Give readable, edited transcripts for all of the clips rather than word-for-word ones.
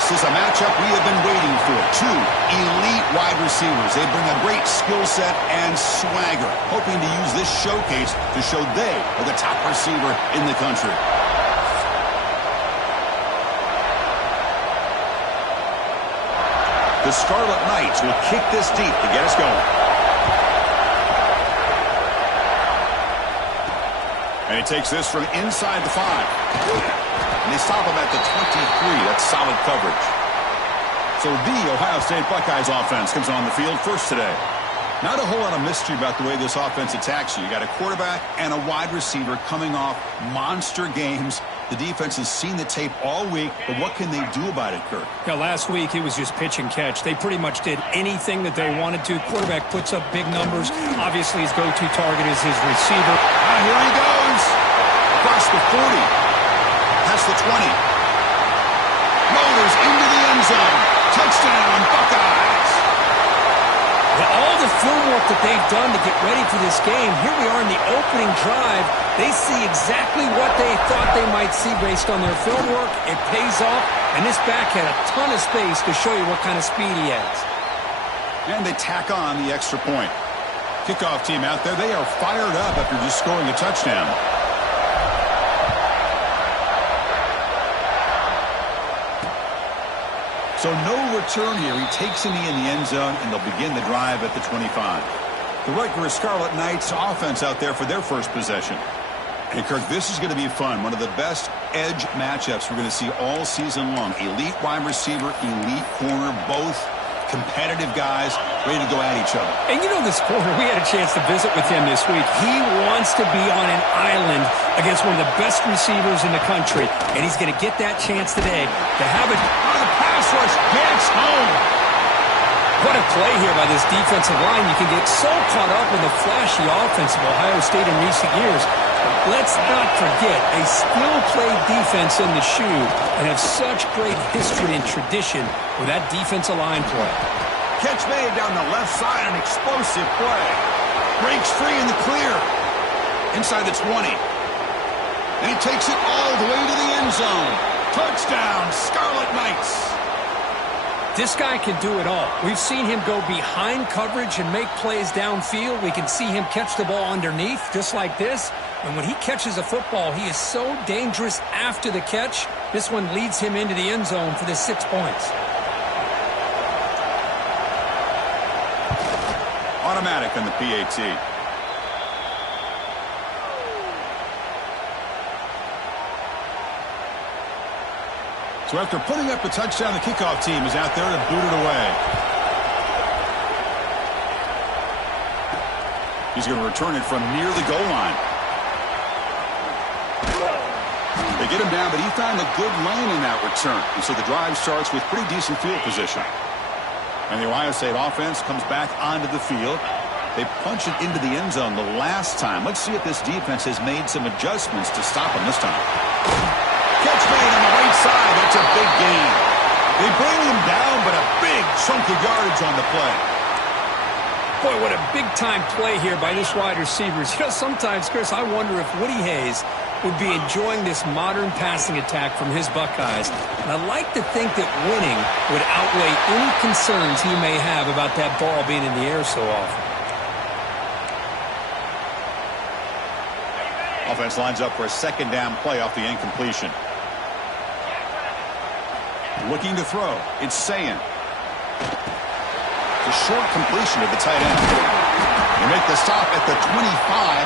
This is a matchup we have been waiting for. Two elite wide receivers. They bring a great skill set and swagger, hoping to use this showcase to show they are the top receiver in the country. The Scarlet Knights will kick this deep to get us going. And he takes this from inside the 5. And they stop him at the 23. That's solid coverage. So the Ohio State Buckeyes offense comes on the field first today. Not a whole lot of mystery about the way this offense attacks you. You got a quarterback and a wide receiver coming off monster games. The defense has seen the tape all week, but what can they do about it, Kirk? Yeah, last week it was just pitch and catch. They pretty much did anything that they wanted to. Quarterback puts up big numbers. Obviously, his go-to target is his receiver. Here he goes. Across the 40. Past the 20. Motors into the end zone. Touchdown, Buckeyes. Well, all the film work that they've done to get ready for this game, here we are in the opening drive. They see exactly what they thought they might see based on their film work. It pays off, and this back had a ton of space to show you what kind of speed he has. And they tack on the extra point. Kickoff team out there, they are fired up after just scoring a touchdown. So no return here. He takes in the end zone, and they'll begin the drive at the 25. The Rutgers Scarlet Knights offense out there for their first possession. Hey, Kirk, this is going to be fun. One of the best edge matchups we're going to see all season long. Elite wide receiver, elite corner, both competitive guys ready to go at each other. And you know this corner, we had a chance to visit with him this week. He wants to be on an island against one of the best receivers in the country. And he's going to get that chance today to have it. Rush gets home. What a play here by this defensive line. You can get so caught up in the flashy offense of Ohio State in recent years. But let's not forget a skill-play defense in the shoe and have such great history and tradition with that defensive line play. Catch made down the left side, an explosive play. Breaks free in the clear. Inside the 20. And he takes it all the way to the end zone. Touchdown, Scarlet Knights. This guy can do it all. We've seen him go behind coverage and make plays downfield. We can see him catch the ball underneath, just like this. And when he catches a football, he is so dangerous after the catch. This one leads him into the end zone for the 6 points. Automatic on the PAT. So after putting up a touchdown, the kickoff team is out there to boot it away. He's going to return it from near the goal line. They get him down, but he found a good lane in that return. And so the drive starts with pretty decent field position. And the Ohio State offense comes back onto the field. They punch it into the end zone the last time. Let's see if this defense has made some adjustments to stop him this time. Catch made on the right side. That's a big gain. They bring him down, but a big chunk of yardage on the play. Boy, what a big-time play here by this wide receivers. You know, sometimes, Chris, I wonder if Woody Hayes would be enjoying this modern passing attack from his Buckeyes. And I like to think that winning would outweigh any concerns he may have about that ball being in the air so often. Offense lines up for a second down play off the incompletion. Looking to throw. It's Sayin. The short completion of the tight end. They make the stop at the 25,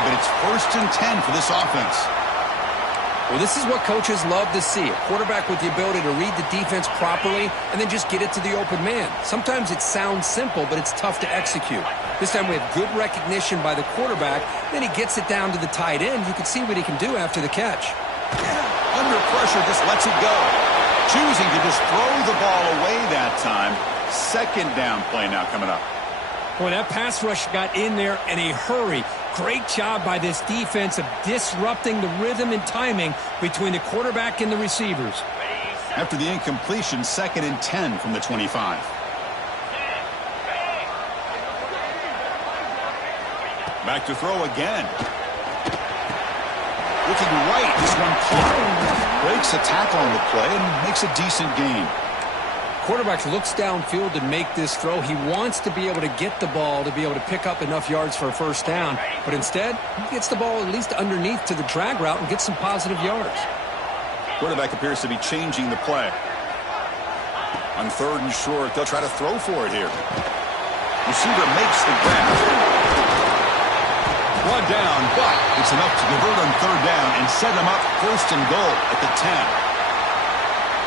but it's 1st and 10 for this offense. Well, this is what coaches love to see. A quarterback with the ability to read the defense properly and then just get it to the open man. Sometimes it sounds simple, but it's tough to execute. This time we have good recognition by the quarterback. Then he gets it down to the tight end. You can see what he can do after the catch. Under pressure, just lets it go. Choosing to just throw the ball away that time. Second down play now coming up. Boy, that pass rush got in there in a hurry. Great job by this defense of disrupting the rhythm and timing between the quarterback and the receivers. After the incompletion, 2nd and 10 from the 25. Back to throw again. Looking right, this one caught. Breaks a tackle on the play and makes a decent gain. Quarterback looks downfield to make this throw. He wants to be able to get the ball to be able to pick up enough yards for a first down. But instead, he gets the ball at least underneath to the drag route and gets some positive yards. Quarterback appears to be changing the play. On 3rd and short, they'll try to throw for it here. Receiver makes the grab. Brought down, but it's enough to convert on 3rd down and set him up 1st and goal at the 10.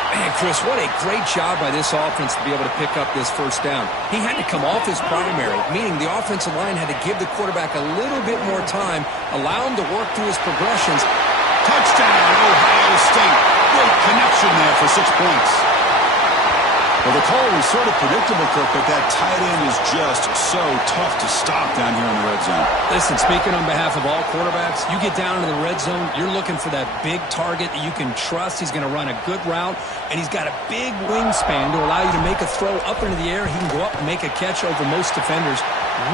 Man, Chris, what a great job by this offense to be able to pick up this first down. He had to come off his primary, meaning the offensive line had to give the quarterback a little bit more time, allow him to work through his progressions. Touchdown, Ohio State. Great connection there for 6 points. Well, the call was sort of predictable, Kirk, but that tight end is just so tough to stop down here in the red zone. Listen, speaking on behalf of all quarterbacks, you get down into the red zone, you're looking for that big target that you can trust. He's going to run a good route, and he's got a big wingspan to allow you to make a throw up into the air. He can go up and make a catch over most defenders.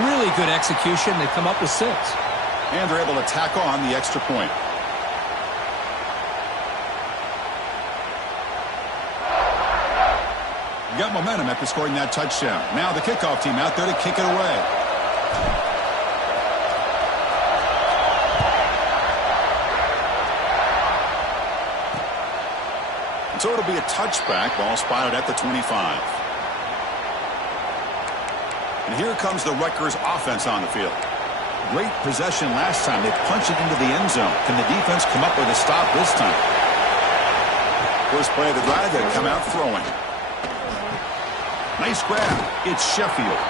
Really good execution. They come up with 6. And they're able to tack on the extra point. Got momentum after scoring that touchdown. Now the kickoff team out there to kick it away. And so it'll be a touchback. Ball spotted at the 25. And here comes the Rutgers offense on the field. Great possession last time. They punched it into the end zone. Can the defense come up with a stop this time? First play of the drive, they come out throwing. Nice grab. It's Sheffield.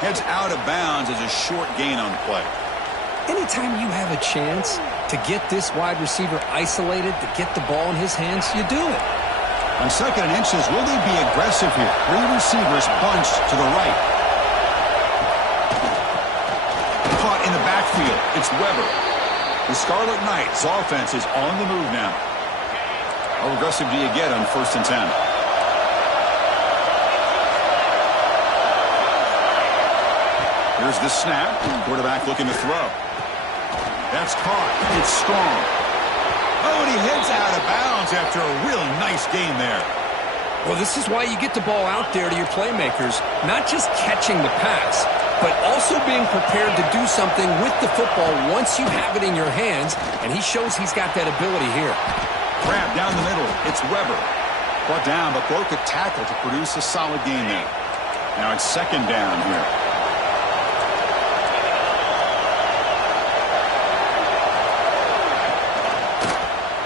Heads out of bounds as a short gain on the play. Anytime you have a chance to get this wide receiver isolated, to get the ball in his hands, you do it. On 2nd and inches, will they be aggressive here? 3 receivers bunched to the right. Caught in the backfield. It's Weber. The Scarlet Knights offense is on the move now. How aggressive do you get on 1st and 10? Here's the snap. Quarterback looking to throw. That's caught. It's strong. Oh, and he heads out of bounds after a real nice game there. Well, this is why you get the ball out there to your playmakers. Not just catching the pass, but also being prepared to do something with the football once you have it in your hands, and he shows he's got that ability here. Grab down the middle. It's Weber. Brought down, but broke a tackle to produce a solid gain there. Now it's 2nd down here.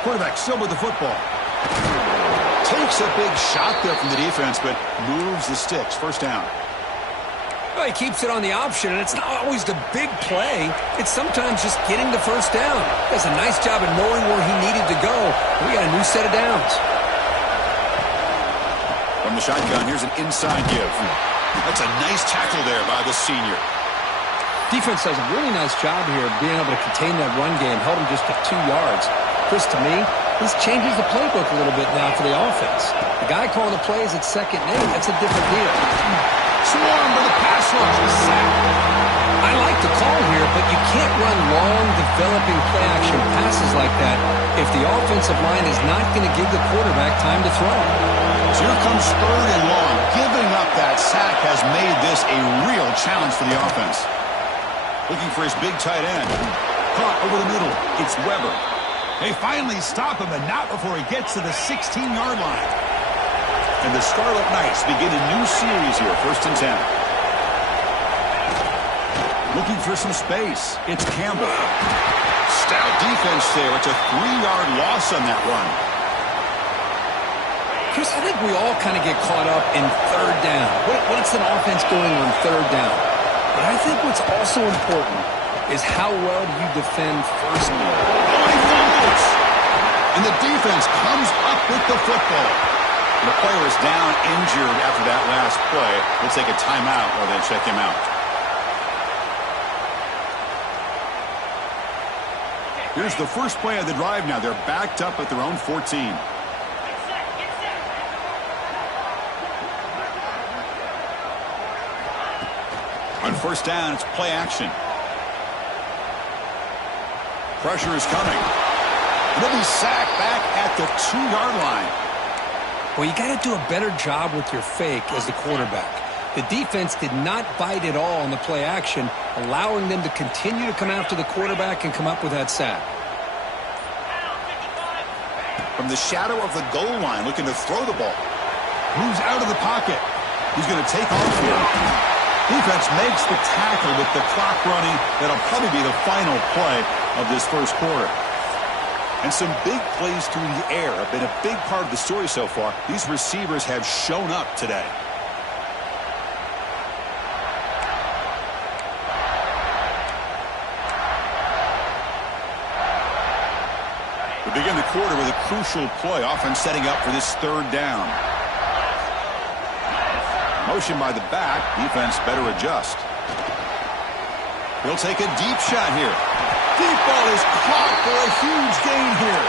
Quarterback still with the football. Takes a big shot there from the defense, but moves the sticks. 1st down. Well, he keeps it on the option, and it's not always the big play. It's sometimes just getting the 1st down. He does a nice job of knowing where he needed to go. We got a new set of downs. From the shotgun, here's an inside give. That's a nice tackle there by the senior. Defense does a really nice job here of being able to contain that run game. Held him just to 2 yards. Chris, to me, this changes the playbook a little bit now for the offense. The guy calling the plays at 2nd and 8, that's a different deal. Swarm with a pass rush. The sack. I like the call here, but you can't run long, developing play-action passes like that if the offensive line is not going to give the quarterback time to throw. So here comes 3rd and long. Giving up that sack has made this a real challenge for the offense. Looking for his big tight end. Caught over the middle. It's Weber. They finally stop him, and not before he gets to the 16-yard line. And the Scarlet Knights begin a new series here, 1st and 10. Looking for some space. It's Campbell. Stout defense there. It's a 3-yard loss on that run. Chris, I think we all kind of get caught up in 3rd down. What's an offense doing on 3rd down? But I think what's also important is how well do you defend 1st down. Oh, he fumbles! And the defense comes up with the football. The player is down injured after that last play. We'll take a timeout while they check him out. Here's the first play of the drive now. They're backed up at their own 14. On 1st down, it's play action. Pressure is coming. And he'll be sacked back at the 2-yard line. Well, you got to do a better job with your fake as the quarterback. The defense did not bite at all on the play action, allowing them to continue to come after the quarterback and come up with that sack. From the shadow of the goal line, looking to throw the ball. Moves out of the pocket. He's going to take off here. Defense makes the tackle with the clock running. That'll probably be the final play of this first quarter. And some big plays through the air have been a big part of the story so far. These receivers have shown up today. We begin the quarter with a crucial play, often setting up for this third down. Motion by the back. Defense better adjust. He'll take a deep shot here. Deep ball is caught for a huge gain here.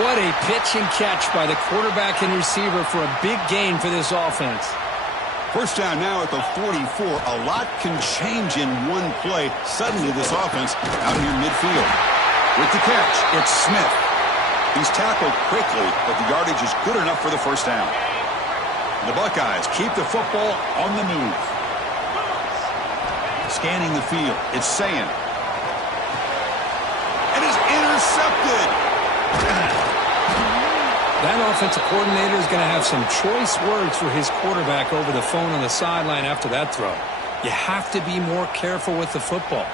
What a pitch and catch by the quarterback and receiver for a big gain for this offense. First down now at the 44. A lot can change in one play. Suddenly this offense out near midfield. With the catch, it's Smith. He's tackled quickly, but the yardage is good enough for the first down. The Buckeyes keep the football on the move. Scanning the field, it's Sayin. And is intercepted. That offensive coordinator is going to have some choice words for his quarterback over the phone on the sideline after that throw. You have to be more careful with the football.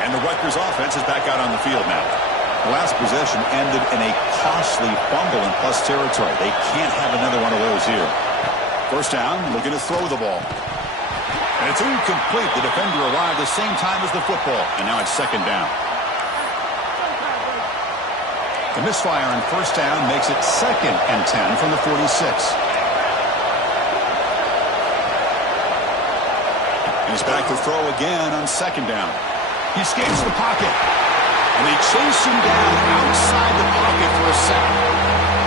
And the Rutgers offense is back out on the field now. The last possession ended in a costly fumble in plus territory. They can't have another one of those here. First down, looking to throw the ball. And it's incomplete. The defender arrived the same time as the football. And now it's second down. The misfire on first down makes it 2nd and 10 from the 46. And he's back to throw again on second down. He escapes the pocket. And they chase him down outside the pocket for a sack.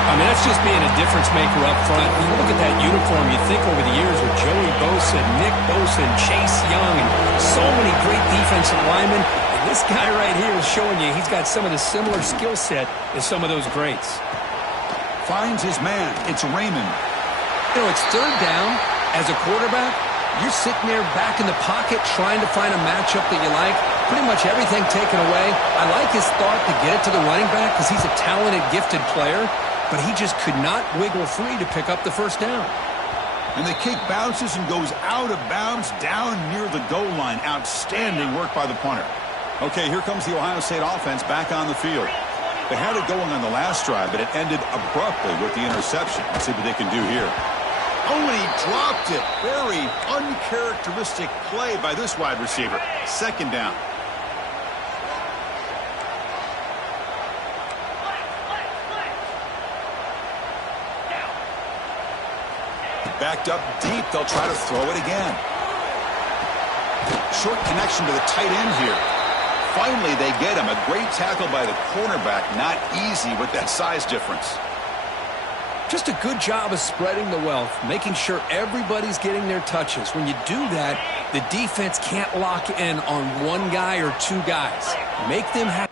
I mean, that's just being a difference maker up front. You look at that uniform, you think over the years with Joey Bosa, Nick Bosa, and Chase Young, and so many great defensive linemen. And this guy right here is showing you he's got some of the similar skill set as some of those greats. Finds his man. It's Raymond. You know, it's third down. As a quarterback, you're sitting there back in the pocket trying to find a matchup that you like. Pretty much everything taken away. I like his thought to get it to the running back because he's a talented, gifted player, but he just could not wiggle free to pick up the first down. And the kick bounces and goes out of bounds down near the goal line. Outstanding work by the punter. Okay, here comes the Ohio State offense back on the field. They had it going on the last drive, but it ended abruptly with the interception. Let's see what they can do here. Oh, and he dropped it. Very uncharacteristic play by this wide receiver. Second down. Backed up deep. They'll try to throw it again. Short connection to the tight end here. Finally, they get him. A great tackle by the cornerback. Not easy with that size difference. Just a good job of spreading the wealth, making sure everybody's getting their touches. When you do that, the defense can't lock in on one guy or two guys. Make them have...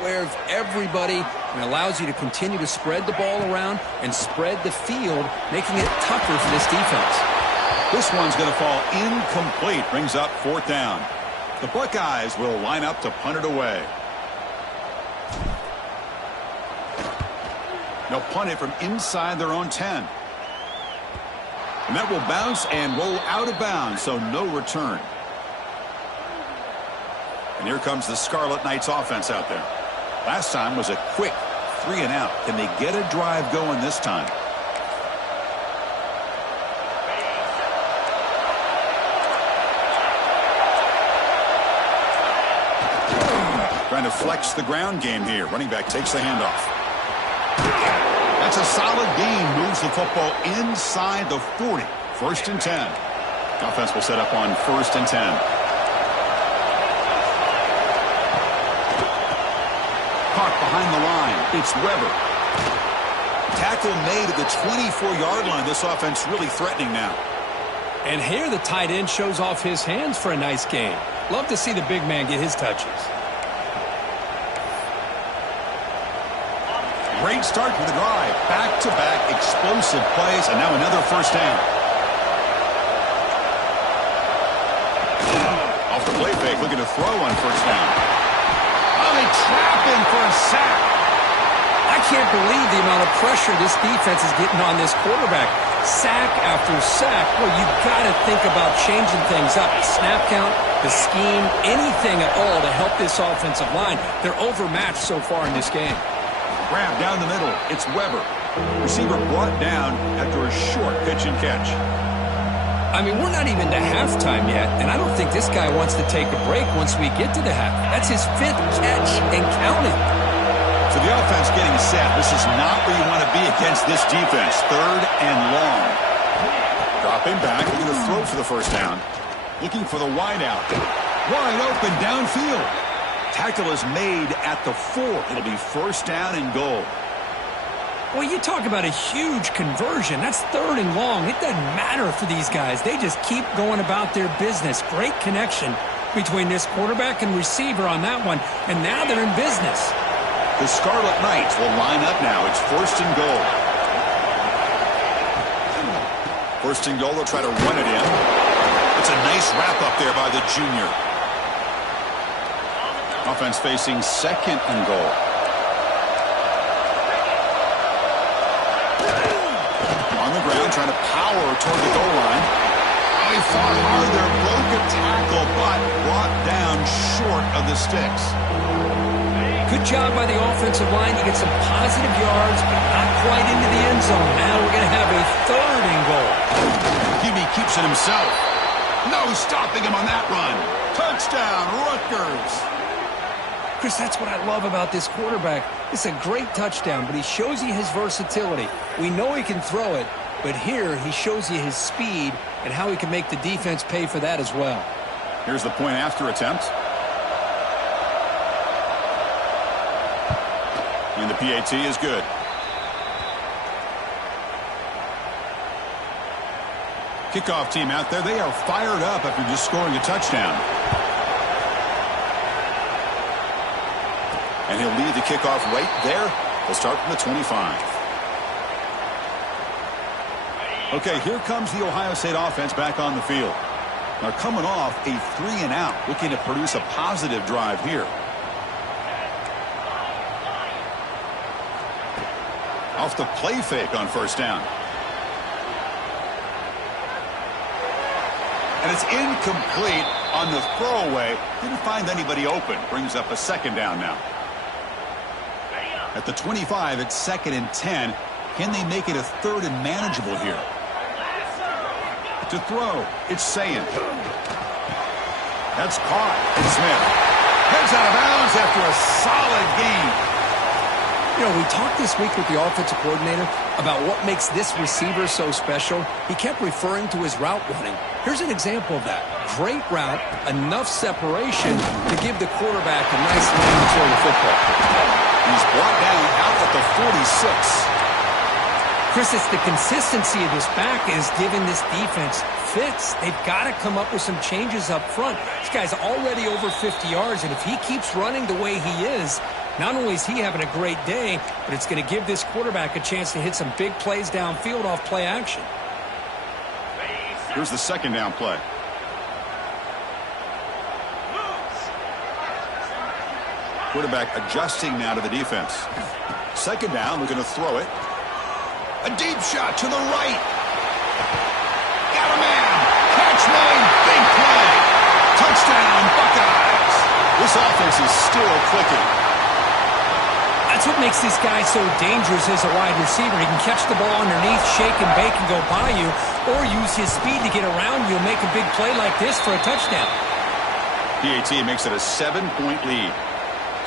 Where everybody and allows you to continue to spread the ball around and spread the field, making it tougher for this defense. This one's going to fall incomplete. Brings up fourth down. The Buckeyes will line up to punt it away. They'll punt it from inside their own 10. And that will bounce and roll out of bounds, so no return. And here comes the Scarlet Knights offense out there. Last time was a quick 3 and out. Can they get a drive going this time? Trying to flex the ground game here. Running back takes the handoff. That's a solid gain. Moves the football inside the 40. 1st and 10. Offense will set up on 1st and 10. Caught behind the line. It's Weber. Tackle made at the 24-yard line. This offense really threatening now. And here the tight end shows off his hands for a nice gain. Love to see the big man get his touches. Great start to the drive. Back-to-back explosive plays, and now another 1st down. Off the play fake, looking to throw on 1st down. Oh, they trap him for a sack. I can't believe the amount of pressure this defense is getting on this quarterback. Sack after sack. Well, you've got to think about changing things up. The snap count, the scheme, anything at all to help this offensive line. They're overmatched so far in this game. Grab down the middle. It's Weber. Receiver brought down after a short pitch and catch. I mean, we're not even to halftime yet, and I don't think this guy wants to take a break once we get to the half. That's his 5th catch and counting. So the offense getting set. This is not where you want to be against this defense. 3rd and long. Dropping back. Looking to throw for the 1st down. Looking for the wideout. Wide open downfield. Tackle is made at the 4. It'll be 1st down and goal. Well, you talk about a huge conversion. That's 3rd and long. It doesn't matter for these guys. They just keep going about their business. Great connection between this quarterback and receiver on that one. And now they're in business. The Scarlet Knights will line up now. It's 1st and goal. 1st and goal. They'll try to run it in. It's a nice wrap up there by the junior. Offense facing 2nd and goal. On the ground, trying to power toward the goal line. Oh, he fought hard there, broke a tackle, but brought down short of the sticks. Good job by the offensive line to get some positive yards, but not quite into the end zone. Now we're going to have a 3rd and goal. QB keeps it himself. No stopping him on that run. Touchdown, Rutgers. Chris, that's what I love about this quarterback. It's a great touchdown, but he shows you his versatility. We know he can throw it, but here he shows you his speed and how he can make the defense pay for that as well. Here's the point after attempt. And the PAT is good. Kickoff team out there. They are fired up after just scoring a touchdown. And he'll lead the kickoff right there. They'll start from the 25. Okay, here comes the Ohio State offense back on the field. Now coming off a 3-and-out, looking to produce a positive drive here. Off the play fake on 1st down. And it's incomplete on the throwaway. Didn't find anybody open. Brings up a 2nd down now. At the 25, it's 2nd and 10. Can they make it a 3rd and manageable here? To throw, it's Sayin. That's caught. And Smith heads out of bounds after a solid gain. You know, we talked this week with the offensive coordinator about what makes this receiver so special. He kept referring to his route running. Here's an example of that. Great route, enough separation to give the quarterback a nice lane to throw the football. He's brought down out at the 46. Chris, it's the consistency of this back is giving this defense fits. They've got to come up with some changes up front. This guy's already over 50 yards, and if he keeps running the way he is, not only is he having a great day, but it's going to give this quarterback a chance to hit some big plays downfield off play action. Here's the 2nd down play. Quarterback adjusting now to the defense. 2nd down, looking to throw it. A deep shot to the right. Got a man. Catch made. Big play. Touchdown, Buckeyes. This offense is still clicking. That's what makes this guy so dangerous as a wide receiver. He can catch the ball underneath, shake and bake and go by you, or use his speed to get around you and make a big play like this for a touchdown. PAT makes it a 7-point lead.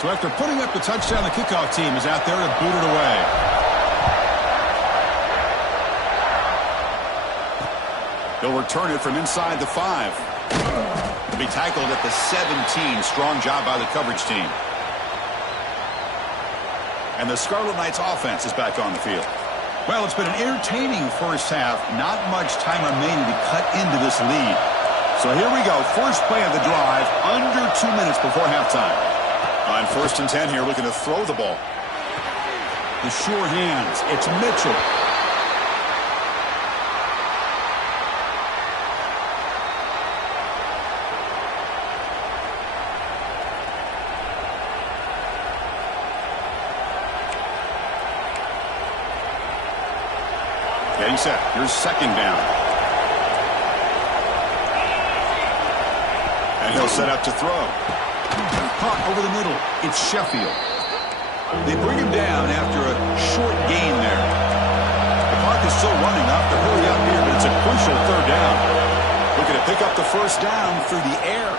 So after putting up the touchdown, the kickoff team is out there to boot it away. They'll return it from inside the 5. He'll be tackled at the 17. Strong job by the coverage team. And the Scarlet Knights offense is back on the field. Well, it's been an entertaining first half. Not much time remaining to cut into this lead. So here we go. First play of the drive, under 2 minutes before halftime. On 1st and 10 here, looking to throw the ball. The sure hands. It's Mitchell. Getting set. Here's 2nd down. And he'll set up to throw. Caught over the middle. It's Sheffield. They bring him down after a short gain there. The clock is still running. Off to hurry up here, but it's a crucial 3rd down. Looking to pick up the 1st down through the air.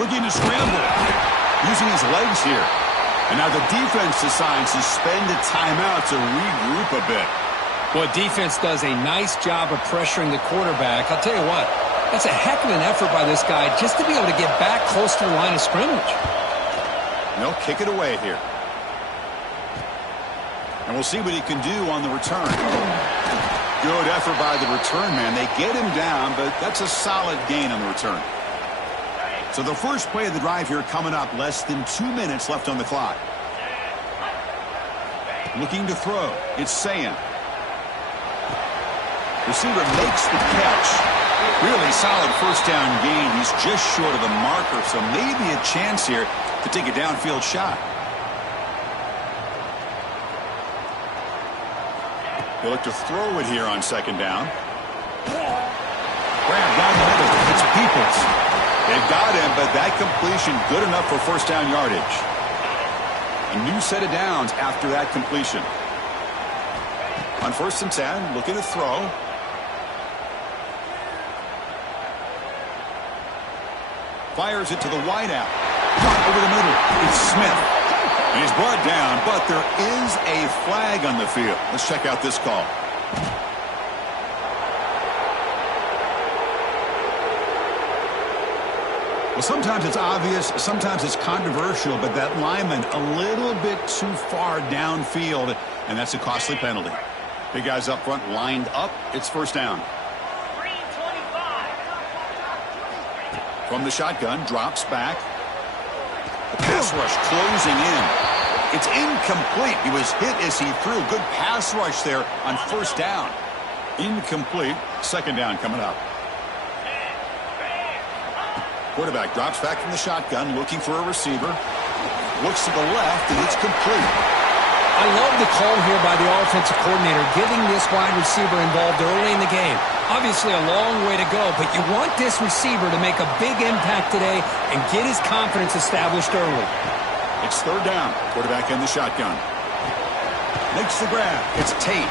Looking to scramble. Using his legs here. And now the defense decides to spend a timeout to regroup a bit. Well, defense does a nice job of pressuring the quarterback. I'll tell you what, that's a heck of an effort by this guy just to be able to get back close to the line of scrimmage. They'll kick it away here. And we'll see what he can do on the return. Good effort by the return man. They get him down, but that's a solid gain on the return. So the first play of the drive here coming up. Less than 2 minutes left on the clock. Looking to throw. It's Sayan. Receiver makes the catch. Really solid 1st down gain. He's just short of the marker, so maybe a chance here to take a downfield shot. They look to throw it here on 2nd down. Grab down the middle. It's Peoples. They've got him, but that completion good enough for 1st down yardage. A new set of downs after that completion. On 1st and 10, looking to throw. Fires it to the wideout. Over the middle. It's Smith. And he's brought down, but there is a flag on the field. Let's check out this call. Well, sometimes it's obvious, sometimes it's controversial, but that lineman a little bit too far downfield, and that's a costly penalty. Big guys up front lined up. It's 1st down. From the shotgun, drops back. The pass rush closing in. It's incomplete. He was hit as he threw. Good pass rush there on 1st down. Incomplete. 2nd down coming up. Quarterback drops back from the shotgun, looking for a receiver. Looks to the left, and it's complete. I love the call here by the offensive coordinator, getting this wide receiver involved early in the game. Obviously a long way to go, but you want this receiver to make a big impact today and get his confidence established early. It's 3rd down. Quarterback in the shotgun. Makes the grab. It's Tate.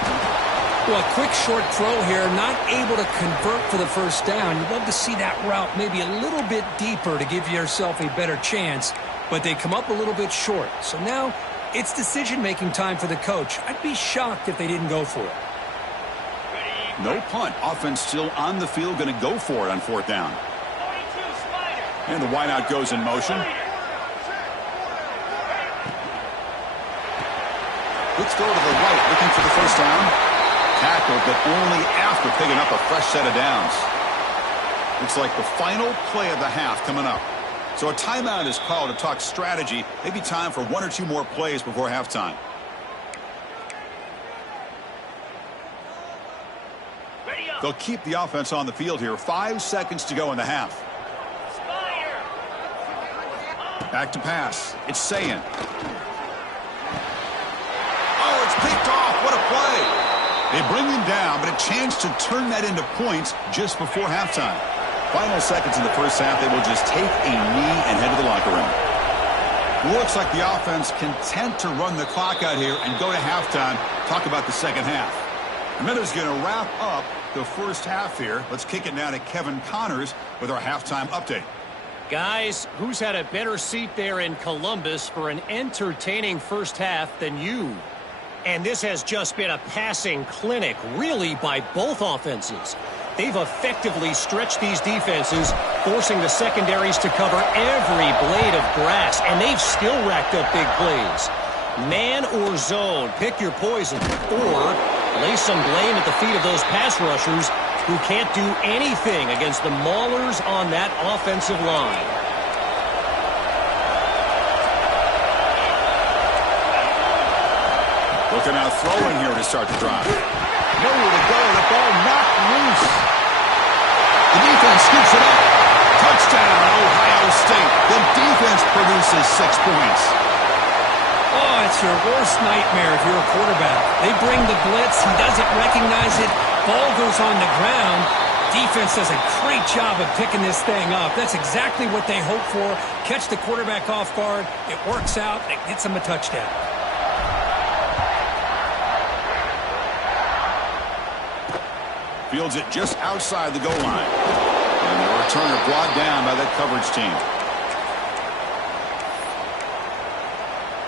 Well, a quick short throw here, not able to convert for the 1st down. You'd love to see that route maybe a little bit deeper to give yourself a better chance, but they come up a little bit short. So now it's decision-making time for the coach. I'd be shocked if they didn't go for it. No punt. Offense still on the field, going to go for it on 4th down. And the wideout goes in motion. Quick throw to the right, looking for the 1st down. Tackled, but only after picking up a fresh set of downs. Looks like the final play of the half coming up. So a timeout is called to talk strategy. Maybe time for 1 or 2 more plays before halftime. They'll keep the offense on the field here. 5 seconds to go in the half. Back to pass. It's Sayan. Oh, it's picked off. What a play. They bring him down, but a chance to turn that into points just before halftime. Final seconds in the first half, they will just take a knee and head to the locker room. Looks like the offense content to run the clock out here and go to halftime. Talk about the second half. And then is going to wrap up the first half here. Let's kick it now to Kevin Connors with our halftime update. Guys, who's had a better seat there in Columbus for an entertaining first half than you? And this has just been a passing clinic, really, by both offenses. They've effectively stretched these defenses, forcing the secondaries to cover every blade of grass, and they've still racked up big plays. Man or zone, pick your poison, or lay some blame at the feet of those pass rushers who can't do anything against the maulers on that offensive line. Looking out throwing here to start the drive. Nowhere to go. The ball knocked loose. The defense scoops it up. Touchdown, Ohio State. The defense produces 6 points. Oh, it's your worst nightmare if you're a quarterback. They bring the blitz. He doesn't recognize it. Ball goes on the ground. Defense does a great job of picking this thing up. That's exactly what they hope for. Catch the quarterback off guard. It works out. It gets him a touchdown. Fields it just outside the goal line. And the returner brought down by that coverage team.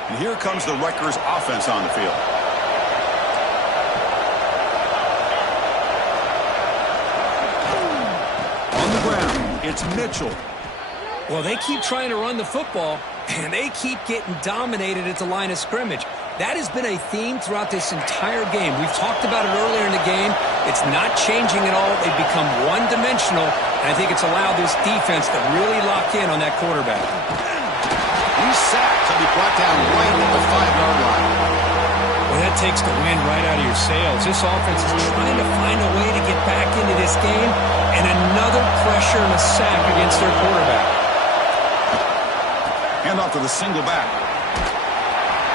And here comes the Rutgers offense on the field. On the ground, it's Mitchell. Well, they keep trying to run the football, and they keep getting dominated at the line of scrimmage. That has been a theme throughout this entire game. We've talked about it earlier in the game. It's not changing at all. They've become one-dimensional, and I think it's allowed this defense to really lock in on that quarterback. He's sacked. He'll be brought down right at the 5-yard line. Well, that takes the wind right out of your sails. This offense is trying to find a way to get back into this game, and another pressure and a sack against their quarterback. Hand off to the single back.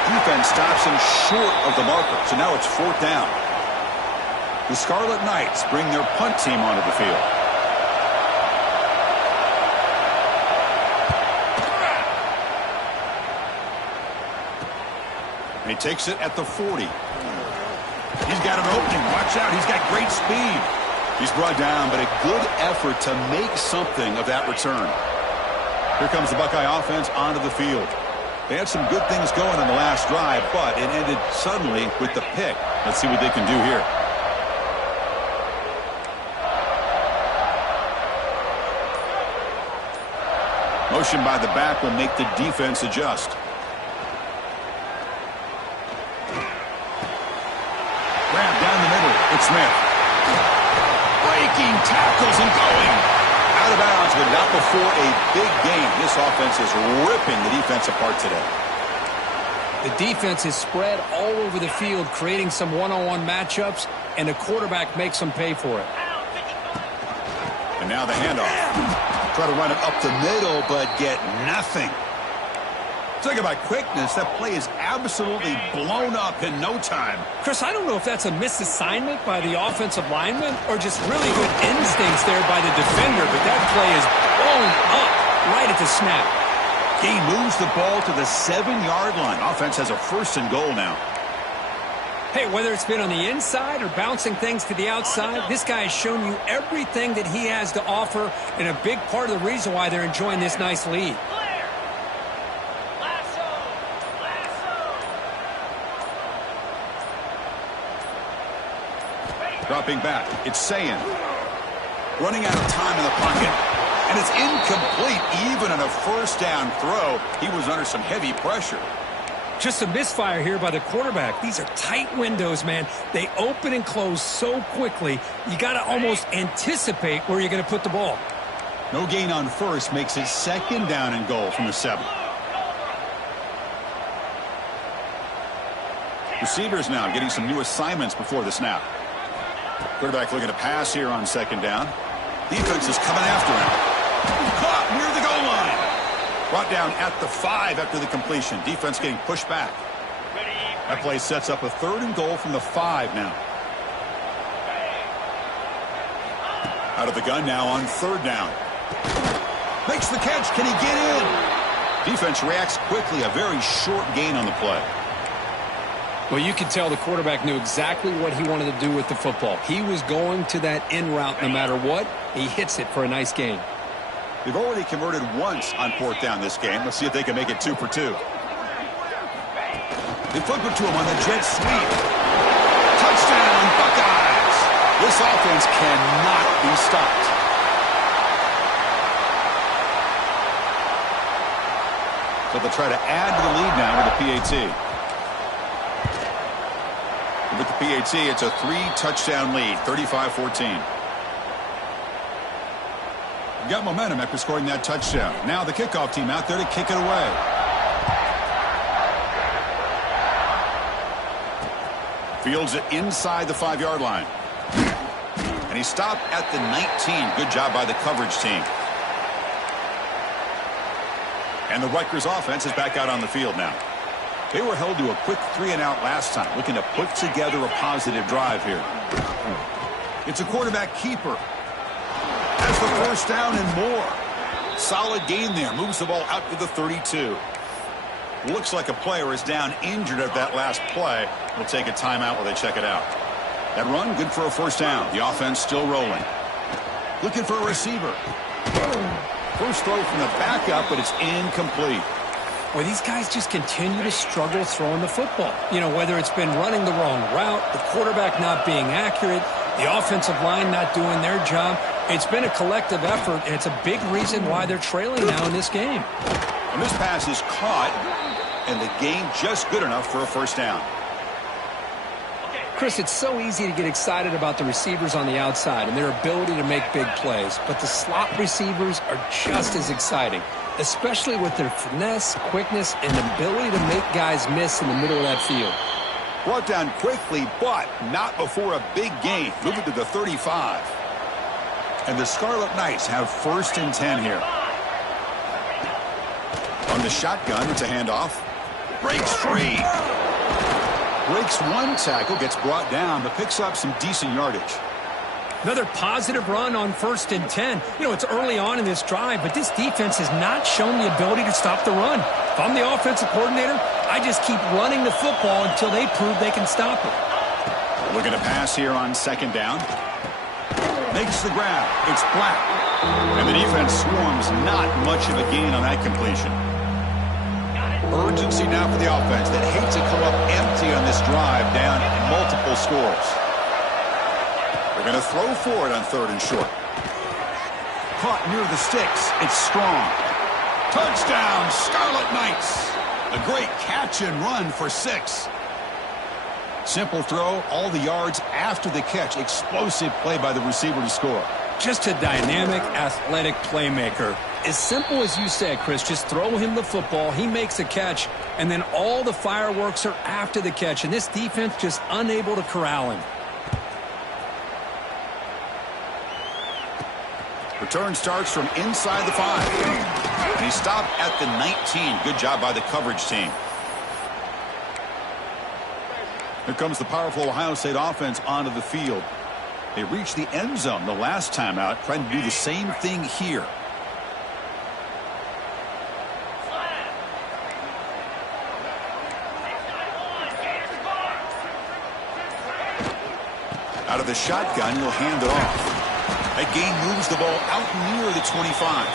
Defense stops him short of the marker, so now it's 4th down. The Scarlet Knights bring their punt team onto the field. And he takes it at the 40. He's got an opening. Watch out. He's got great speed. He's brought down, but a good effort to make something of that return. Here comes the Buckeye offense onto the field. They had some good things going on the last drive, but it ended suddenly with the pick. Let's see what they can do here. Motion by the back will make the defense adjust. Grab down the middle. It's Smith. Breaking tackles and going. Out of bounds, but not before a big game. This offense is ripping the defense apart today. The defense is spread all over the field, creating some one-on-one matchups, and the quarterback makes them pay for it. And now the handoff. Try to run it up the middle, but get nothing. Talk about quickness. That play is absolutely blown up in no time. Chris, I don't know if that's a misassignment by the offensive lineman or just really good instincts there by the defender, but that play is blown up right at the snap. He moves the ball to the 7-yard line. Offense has a 1st and goal now. Hey, whether it's been on the inside or bouncing things to the outside, this guy has shown you everything that he has to offer, and a big part of the reason why they're enjoying this nice lead. Dropping back, it's Sayin. Running out of time in the pocket. And it's incomplete. Even on a 1st down throw, he was under some heavy pressure. Just a misfire here by the quarterback. These are tight windows, man. They open and close so quickly, you got to almost anticipate where you're going to put the ball. No gain on 1st makes it 2nd down and goal from the 7. Receivers now getting some new assignments before the snap. Quarterback looking to pass here on 2nd down. Defense is coming after him. Caught near the goal line. Brought down at the 5 after the completion. Defense getting pushed back. That play sets up a 3rd and goal from the 5 now. Out of the gun now on 3rd down. Makes the catch. Can he get in? Defense reacts quickly. A very short gain on the play. Well, you could tell the quarterback knew exactly what he wanted to do with the football. He was going to that in route no matter what. He hits it for a nice gain. They've already converted once on 4th down this game. Let's see if they can make it 2 for 2. They flip it to him on the jet sweep. Touchdown, Buckeyes! This offense cannot be stopped. So they'll try to add to the lead now with the PAT. With the PAT, it's a 3-touchdown lead, 35-14. Got momentum after scoring that touchdown. Now the kickoff team out there to kick it away. Fields it inside the 5-yard line. And he stopped at the 19. Good job by the coverage team. And the Rutgers offense is back out on the field now. They were held to a quick 3-and-out last time, looking to put together a positive drive here. It's a quarterback keeper. Has the first down and more. Solid gain there. Moves the ball out to the 32. Looks like a player is down injured at that last play. We'll take a timeout while they check it out. That run, good for a first down. The offense still rolling. Looking for a receiver. First throw from the backup, but it's incomplete. Well, these guys just continue to struggle throwing the football. You know, whether it's been running the wrong route, the quarterback not being accurate, the offensive line not doing their job. It's been a collective effort, and it's a big reason why they're trailing now in this game. And this pass is caught, and the gain just good enough for a first down. Chris, it's so easy to get excited about the receivers on the outside and their ability to make big plays, but the slot receivers are just as exciting, especially with their finesse, quickness, and ability to make guys miss in the middle of that field. Brought down quickly, but not before a big gain. Moving to the 35. And the Scarlet Knights have 1st and 10 here. On the shotgun, it's a handoff. Breaks free. Breaks one tackle, gets brought down, but picks up some decent yardage. Another positive run on 1st and 10. You know, it's early on in this drive, but this defense has not shown the ability to stop the run. If I'm the offensive coordinator, I just keep running the football until they prove they can stop it. Looking to pass here on 2nd down. Makes the grab. It's Black. And the defense swarms. Not much of a gain on that completion. Urgency now for the offense that hates to come up empty on this drive, down multiple scores. They're going to throw for it on 3rd and short. Caught near the sticks. It's Strong. Touchdown, Scarlet Knights. A great catch and run for 6. Simple throw, all the yards after the catch. Explosive play by the receiver to score. Just a dynamic, athletic playmaker. As simple as you said, Chris, just throw him the football, he makes a catch, and then all the fireworks are after the catch, and this defense just unable to corral him. Return starts from inside the 5. And he stopped at the 19. Good job by the coverage team. Here comes the powerful Ohio State offense onto the field. They reached the end zone the last time out, trying to do the same thing here. Out of the shotgun, he'll hand it off. That gain moves the ball out near the 25.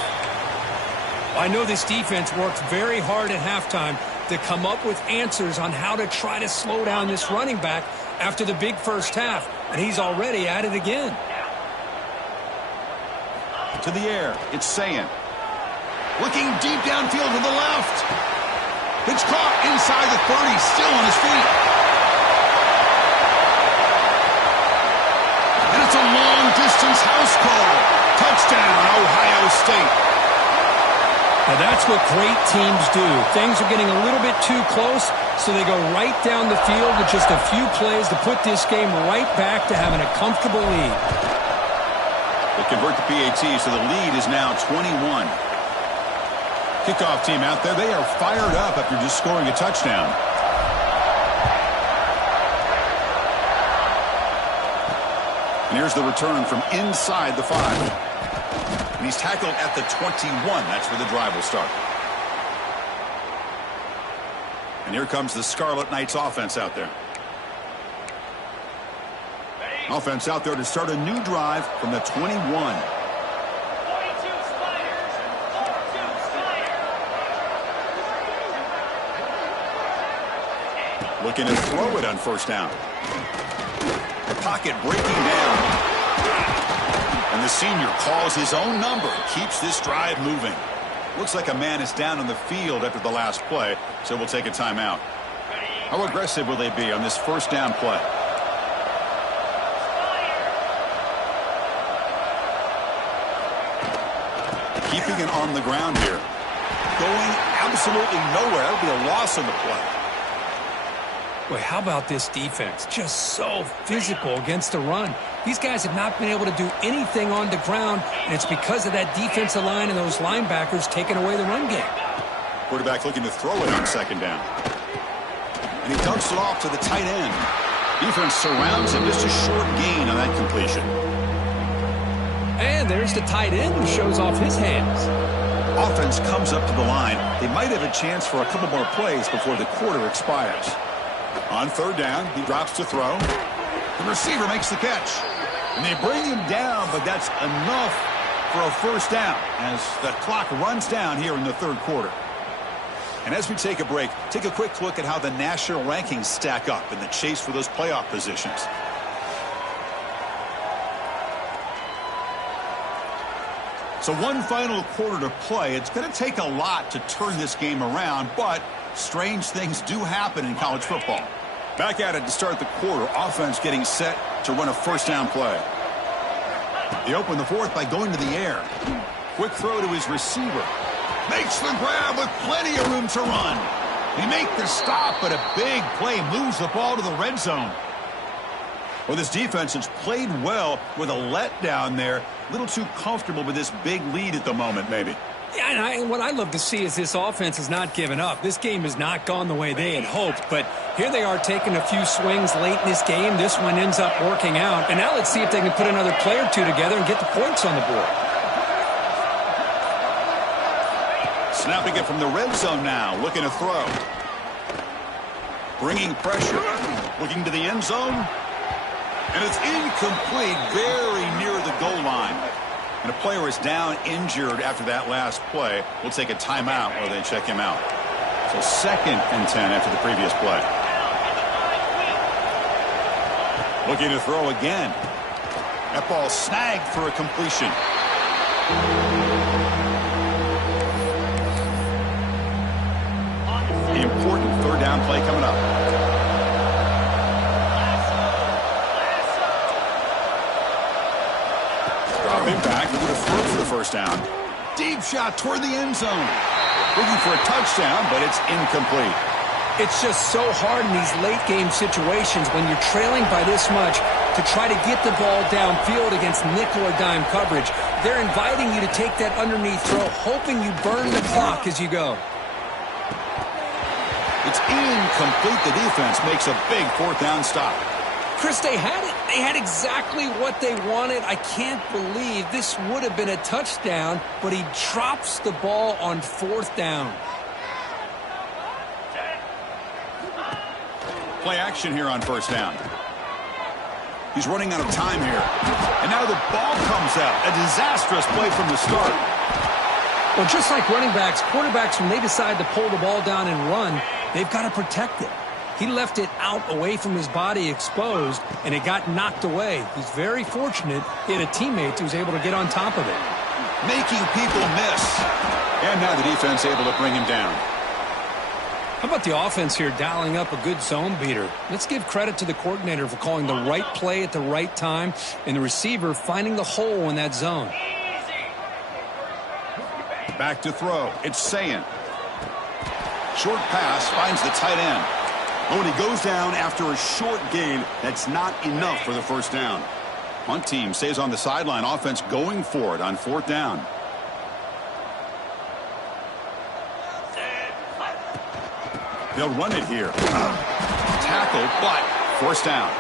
I know this defense worked very hard at halftime to come up with answers on how to try to slow down this running back after the big first half, and he's already at it again. To the air, it's Sayin. Looking deep downfield to the left. It's caught inside the 30, still on his feet. And it's a long-distance house call. Touchdown, Ohio State. Now that's what great teams do. Things are getting a little bit too close, so they go right down the field with just a few plays to put this game right back to having a comfortable lead. They convert the PAT, so the lead is now 21. Kickoff team out there, they are fired up after just scoring a touchdown. And here's the return from inside the 5. And he's tackled at the 21. That's where the drive will start. And here comes the Scarlet Knights offense out there. Offense out there to start a new drive from the 21. Looking to throw it on first down. The pocket breaking down. And the senior calls his own number and keeps this drive moving. Looks like a man is down on the field after the last play, so we'll take a timeout. How aggressive will they be on this first down play? Keeping it on the ground here. Going absolutely nowhere. That'll be a loss on the play. Boy, how about this defense? Just so physical against the run. These guys have not been able to do anything on the ground, and it's because of that defensive line and those linebackers taking away the run game. Quarterback looking to throw it on second down. And he dumps it off to the tight end. Defense surrounds him. Just a short gain on that completion. And there's the tight end who shows off his hands. Offense comes up to the line. They might have a chance for a couple more plays before the quarter expires. On third down, he drops to throw. The receiver makes the catch. And they bring him down, but that's enough for a first down as the clock runs down here in the third quarter. And as we take a break, take a quick look at how the national rankings stack up in the chase for those playoff positions. So one final quarter to play. It's going to take a lot to turn this game around, but strange things do happen in college football. Back at it to start the quarter. Offense getting set to run a first down play. They open the fourth by going to the air. Quick throw to his receiver. Makes the grab with plenty of room to run. He makes the stop, but a big play moves the ball to the red zone. Well, this defense has played well with a letdown there. A little too comfortable with this big lead at the moment, maybe. Yeah, and what I love to see is this offense has not given up. This game has not gone the way they had hoped, but here they are taking a few swings late in this game. This one ends up working out, and now let's see if they can put another play or two together and get the points on the board. Snapping it from the red zone now, looking to throw. Bringing pressure, looking to the end zone. And it's incomplete, very near the goal line. And a player is down injured after that last play. We'll take a timeout while they check him out. So 2nd and 10 after the previous play. Looking to throw again. That ball snagged for a completion. The important third down play coming up. Dropping back, looking to throw for the first down. Deep shot toward the end zone. Looking for a touchdown, but it's incomplete. It's just so hard in these late game situations when you're trailing by this much to try to get the ball downfield against nickel or dime coverage. They're inviting you to take that underneath throw, hoping you burn the clock as you go. It's incomplete. The defense makes a big fourth down stop. Chris, they had it. They had exactly what they wanted. I can't believe this would have been a touchdown, but he drops the ball on fourth down. Play action here on first down. He's running out of time here. And now the ball comes out. A disastrous play from the start. Well, just like running backs, quarterbacks, when they decide to pull the ball down and run, they've got to protect it. He left it out away from his body exposed, and it got knocked away. He's very fortunate he had a teammate who was able to get on top of it. Making people miss. And now the defense able to bring him down. How about the offense here dialing up a good zone beater? Let's give credit to the coordinator for calling the right play at the right time and the receiver finding the hole in that zone. Back to throw. It's Sayin. Short pass finds the tight end. Oh, and he goes down after a short gain. That's not enough for the first down. Punt team stays on the sideline. Offense going for it on fourth down. They'll run it here. Tackle, but first down.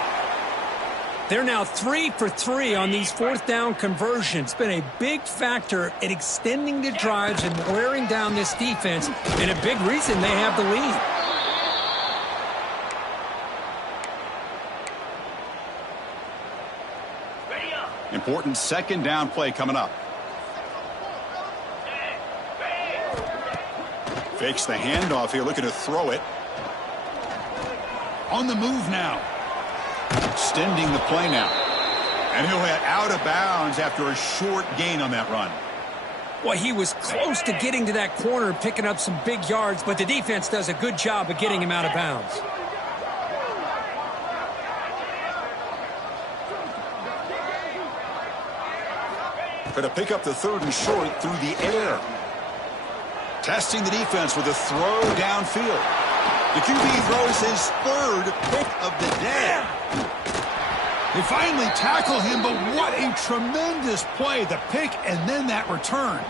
They're now 3 for 3 on these fourth down conversions. It's been a big factor in extending the drives and wearing down this defense, and a big reason they have the lead. Important second down play coming up. Fakes the handoff here, looking to throw it. On the move now. Extending the play now. And he'll head out of bounds after a short gain on that run. Well, he was close to getting to that corner, picking up some big yards, but the defense does a good job of getting him out of bounds. Going to pick up the 3rd and short through the air. Testing the defense with a throw downfield. The QB throws his 3rd pick of the day. They finally tackle him, but what a tremendous play. The pick and then that return.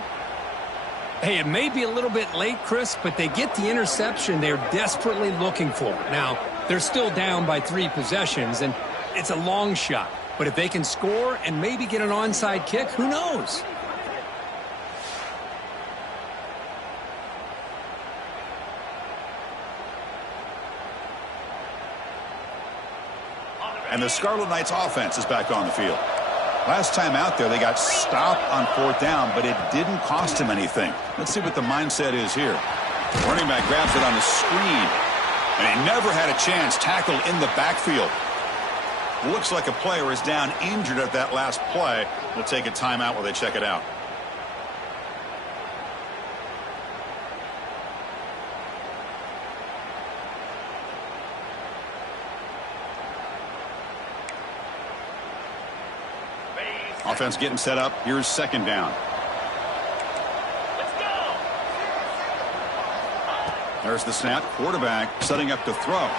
Hey, it may be a little bit late, Chris, but they get the interception they're desperately looking for. Now, they're still down by 3 possessions, and it's a long shot. But if they can score and maybe get an onside kick, who knows? And the Scarlet Knights offense is back on the field. Last time out there, they got stopped on 4th down, but it didn't cost him anything. Let's see what the mindset is here. Running back grabs it on the screen, and he never had a chance. Tackled in the backfield. Looks like a player is down injured at that last play. We'll take a timeout while they check it out. Offense getting set up. Here's 2nd down. There's the snap. Quarterback setting up to throw.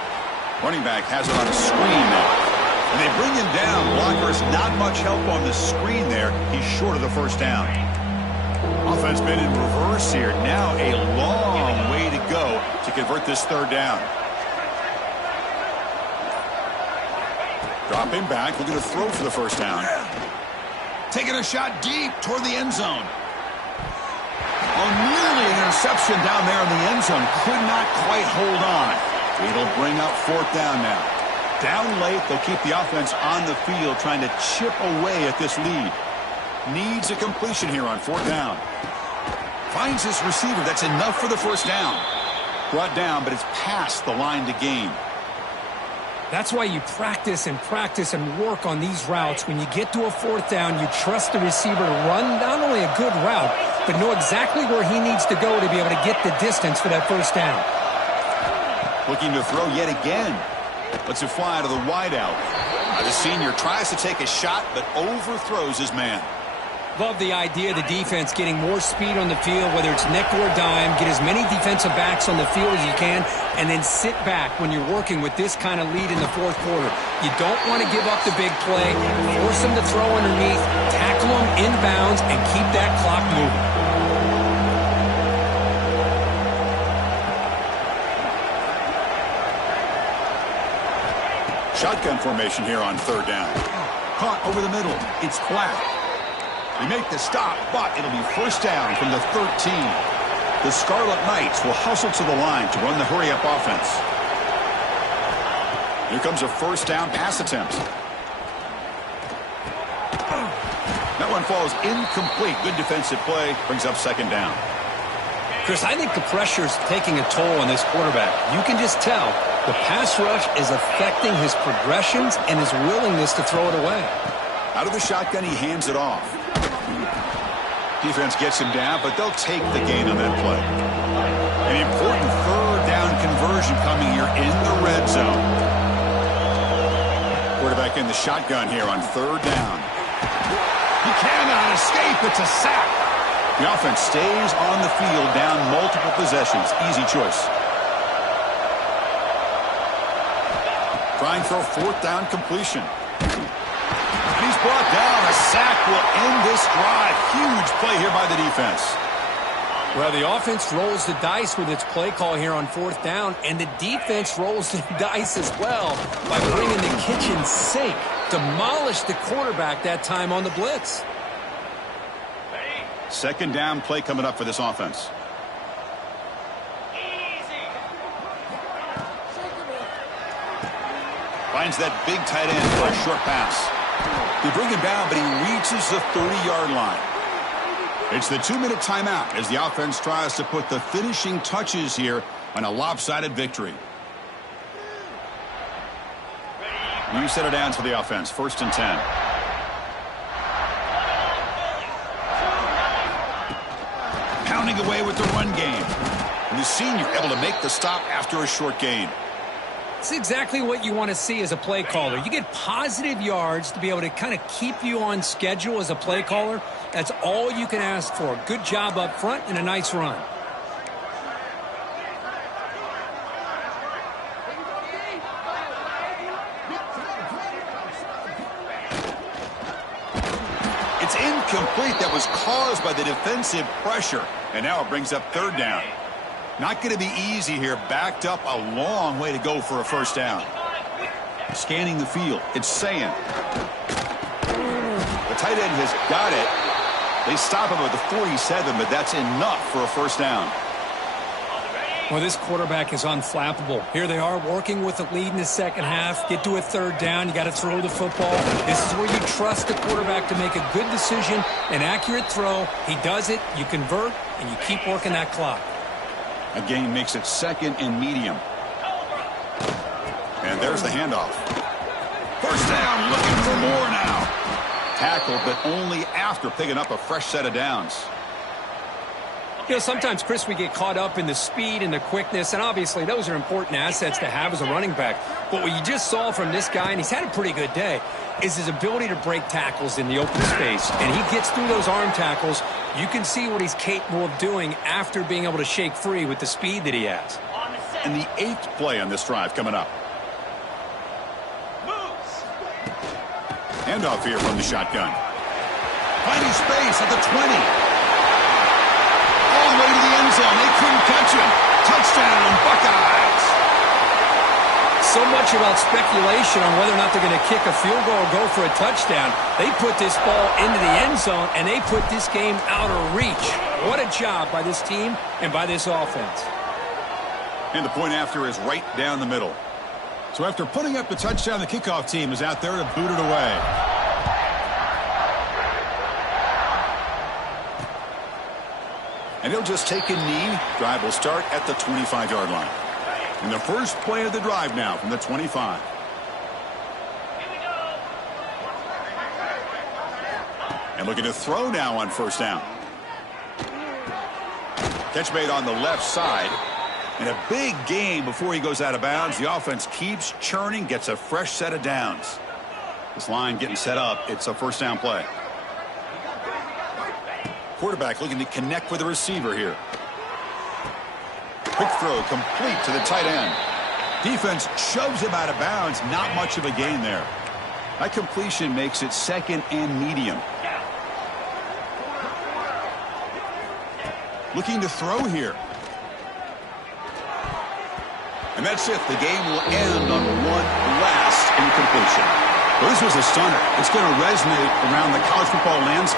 Running back has it on a screen now. And they bring him down. Blockers not much help on the screen there. He's short of the 1st down. Offense been in reverse here. Now a long way to go to convert this 3rd down. Dropping back. Looking to throw for the 1st down. Taking a shot deep toward the end zone. Oh, nearly an interception down there in the end zone. Could not quite hold on. It'll bring up 4th down now. Down late, they'll keep the offense on the field trying to chip away at this lead. Needs a completion here on 4th down. Finds his receiver. That's enough for the 1st down. Brought down, but it's past the line to gain. That's why you practice and work on these routes. When you get to a 4th down, you trust the receiver to run not only a good route, but know exactly where he needs to go to be able to get the distance for that 1st down. Looking to throw yet again. Lets it fly to the wideout. The senior tries to take a shot, but overthrows his man. Love the idea of the defense getting more speed on the field, whether it's nickel or dime, get as many defensive backs on the field as you can, and then sit back when you're working with this kind of lead in the 4th quarter. You don't want to give up the big play, force them to throw underneath, tackle them inbounds, and keep that clock moving. Shotgun formation here on 3rd down. Caught over the middle. It's flat. They make the stop, but it'll be 1st down from the 13. The Scarlet Knights will hustle to the line to run the hurry-up offense. Here comes a 1st down pass attempt. That one falls incomplete. Good defensive play. Brings up 2nd down. Chris, I think the pressure's taking a toll on this quarterback. You can just tell the pass rush is affecting his progressions and his willingness to throw it away. Out of the shotgun, he hands it off. Defense gets him down, but they'll take the gain on that play. An important 3rd down conversion coming here in the red zone. Quarterback in the shotgun here on 3rd down. He cannot escape. It's a sack. The offense stays on the field down multiple possessions. Easy choice. Trying for a 4th down completion. He's brought down. A sack will end this drive. Huge play here by the defense. Well, the offense rolls the dice with its play call here on 4th down, and the defense rolls the dice as well by bringing the kitchen sink. Demolished the quarterback that time on the blitz. 2nd down play coming up for this offense. Finds that big tight end for a short pass. They bring him down, but he reaches the 30-yard line. It's the 2-minute timeout as the offense tries to put the finishing touches here on a lopsided victory. New set of downs for the offense. 1st and 10. Pounding away with the run game. And the senior able to make the stop after a short gain. It's exactly what you want to see as a play caller. You get positive yards to be able to kind of keep you on schedule as a play caller. That's all you can ask for. Good job up front and a nice run. It's incomplete. That was caused by the defensive pressure. And now it brings up 3rd down. Not going to be easy here. Backed up a long way to go for a 1st down. Scanning the field. It's Sayin. The tight end has got it. They stop him at the 47, but that's enough for a 1st down. Well, this quarterback is unflappable. Here they are working with the lead in the second half. Get to a 3rd down. You got to throw the football. This is where you trust the quarterback to make a good decision, an accurate throw. He does it, you convert, and you keep working that clock. A gain makes it 2nd and medium. And there's the handoff. 1st down, looking for more now. Tackled, but only after picking up a fresh set of downs. You know, sometimes, Chris, we get caught up in the speed and the quickness, and obviously those are important assets to have as a running back. But what you just saw from this guy, and he's had a pretty good day, is his ability to break tackles in the open space. And he gets through those arm tackles. You can see what he's capable of doing after being able to shake free with the speed that he has. And the 8th play on this drive coming up. Handoff here from the shotgun. Finding space at the 20. All the way to the end zone. They couldn't catch him. Touchdown, Buckeyes. So much about speculation on whether or not they're going to kick a field goal or go for a touchdown. They put this ball into the end zone, and they put this game out of reach. What a job by this team and by this offense. And the point after is right down the middle. So after putting up the touchdown, the kickoff team is out there to boot it away. And he'll just take a knee. Drive will start at the 25-yard line. And the first play of the drive now from the 25. And looking to throw now on 1st down. Catch made on the left side. And a big gain before he goes out of bounds. The offense keeps churning, gets a fresh set of downs. This line getting set up. It's a 1st down play. Quarterback looking to connect with the receiver here. Quick throw complete to the tight end. Defense shoves him out of bounds. Not much of a gain there. That completion makes it 2nd and medium. Looking to throw here. And that's it. The game will end on one last incompletion. Well, this was a stunner. It's going to resonate around the college football landscape.